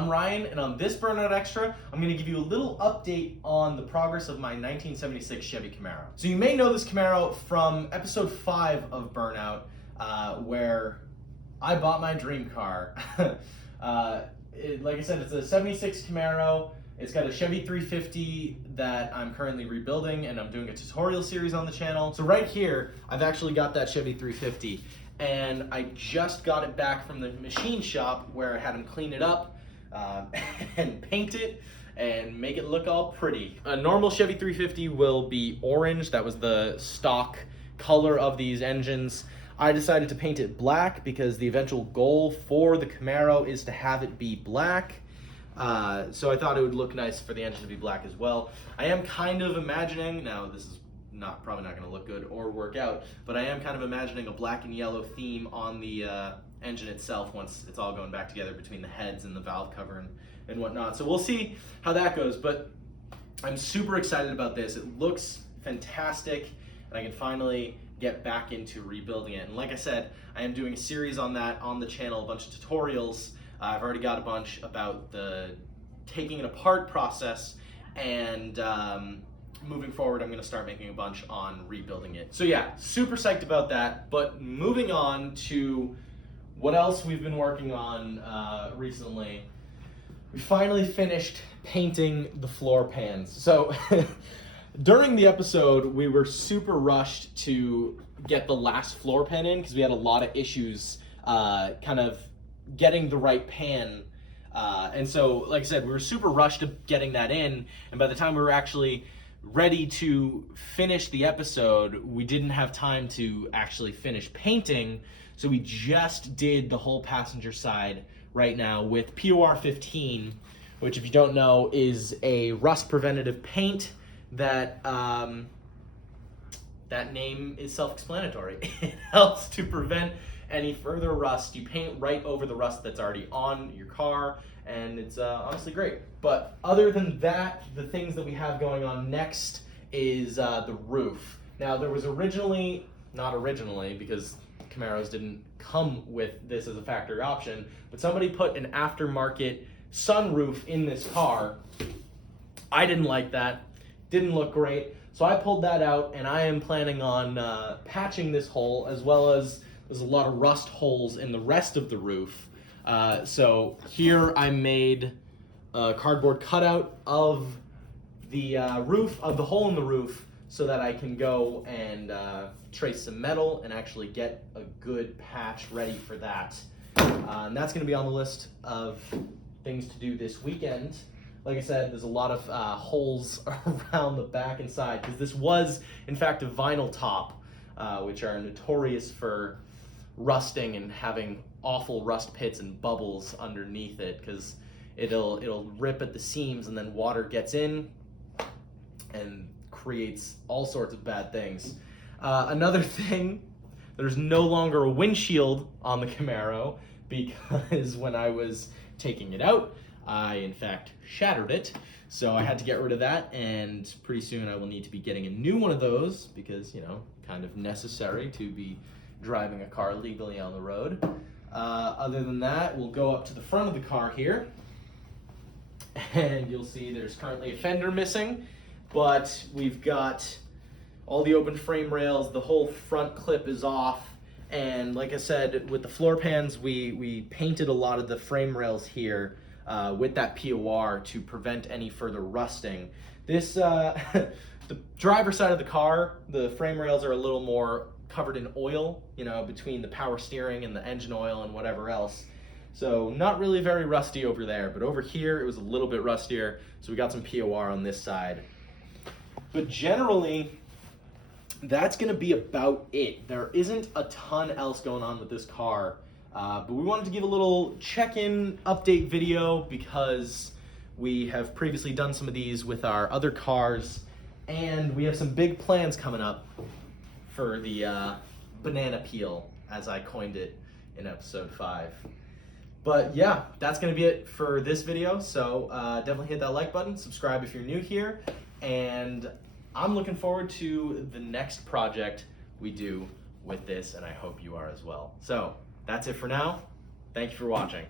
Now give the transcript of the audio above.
I'm Ryan, and on this Burnout Extra, I'm going to give you a little update on the progress of my 1976 Chevy Camaro. So you may know this Camaro from episode 5 of Burnout, where I bought my dream car. Like I said, it's a 76 Camaro. It's got a Chevy 350 that I'm currently rebuilding, and I'm doing a tutorial series on the channel. So right here, I've actually got that Chevy 350, and I just got it back from the machine shop where I had them clean it up and paint it and make it look all pretty. A normal Chevy 350 will be orange. That was the stock color of these engines. I decided to paint it black because the eventual goal for the Camaro is to have it be black. So I thought it would look nice for the engine to be black as well. I am kind of imagining, now this is probably not going to look good or work out, but I am kind of imagining a black and yellow theme on the engine itself once it's all going back together between the heads and the valve cover and whatnot. So we'll see how that goes, but I'm super excited about this. It looks fantastic, and I can finally get back into rebuilding it. And like I said, I am doing a series on that on the channel, a bunch of tutorials. I've already got a bunch about the taking it apart process, and moving forward, I'm going to start making a bunch on rebuilding it. So yeah, super psyched about that. But moving on to what else we've been working on recently, we finally finished painting the floor pans. So during the episode, we were super rushed to get the last floor pan in because we had a lot of issues kind of getting the right pan. And so, like I said, we were super rushed to getting that in, and by the time we were actually ready to finish the episode, we didn't have time to actually finish painting, so we just did the whole passenger side right now with POR 15, which, if you don't know, is a rust preventative paint that that name is self-explanatory. It helps to prevent any further rust. You paint right over the rust that's already on your car, and it's honestly great. But other than that, the things that we have going on next is the roof. Now, there was not originally, because Camaros didn't come with this as a factory option, but somebody put an aftermarket sunroof in this car. I didn't like that. Didn't look great. So I pulled that out, and I am planning on patching this hole, as well as there's a lot of rust holes in the rest of the roof. So here I made a cardboard cutout of the roof, of the hole in the roof, so that I can go and trace some metal and actually get a good patch ready for that. And that's going to be on the list of things to do this weekend. Like I said, there's a lot of holes around the back and side, because this was, in fact, a vinyl top, which are notorious for rusting and having awful rust pits and bubbles underneath it, because it'll rip at the seams, and then water gets in and creates all sorts of bad things. Another thing, there's no longer a windshield on the Camaro, because when I was taking it out, I in fact shattered it, so I had to get rid of that, and pretty soon I will need to be getting a new one of those, because, you know, kind of necessary to be driving a car legally on the road. Other than that, we'll go up to the front of the car here, and you'll see there's currently a fender missing, but we've got all the open frame rails, the whole front clip is off, and like I said, with the floor pans, we painted a lot of the frame rails here with that POR to prevent any further rusting. This, the driver's side of the car, the frame rails are a little more covered in oil, you know, between the power steering and the engine oil and whatever else. So not really very rusty over there, but over here it was a little bit rustier, so we got some POR on this side. But generally, that's gonna be about it. There isn't a ton else going on with this car, but we wanted to give a little check-in update video because we have previously done some of these with our other cars, and we have some big plans coming up for the banana peel, as I coined it in episode 5. But yeah, that's gonna be it for this video, so definitely hit that like button, subscribe if you're new here, and I'm looking forward to the next project we do with this, and I hope you are as well. So that's it for now. Thank you for watching.